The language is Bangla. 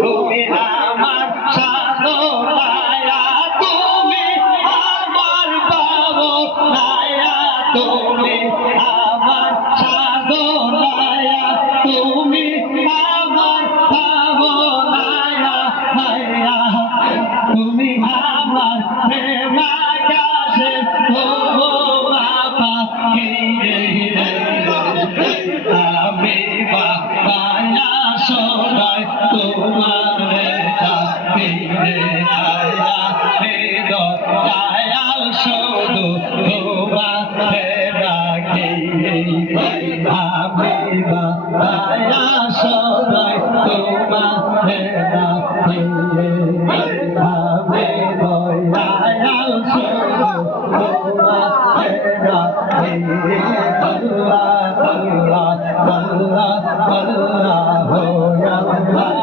তুমি আমার সাধনায়া, তুমি আমার পাবনায়া, তুমি আমার সাধনায়া, তুমি আমার পাবনায়া, হায়া তুমি আমার প্রেম আকাশে, ও বাবা কি আমি বাবায়া সদাই তোমারে ডাকিরে, আয়া দয়াল শুধু তোমারে ডাকি, আমি বাবায়া সদাই তোমারে ডাকি, আমি দয়াল শুধু তোমারে ডাকি। আল্লাহ আল্লাহ আল্লাহ আল্লাহ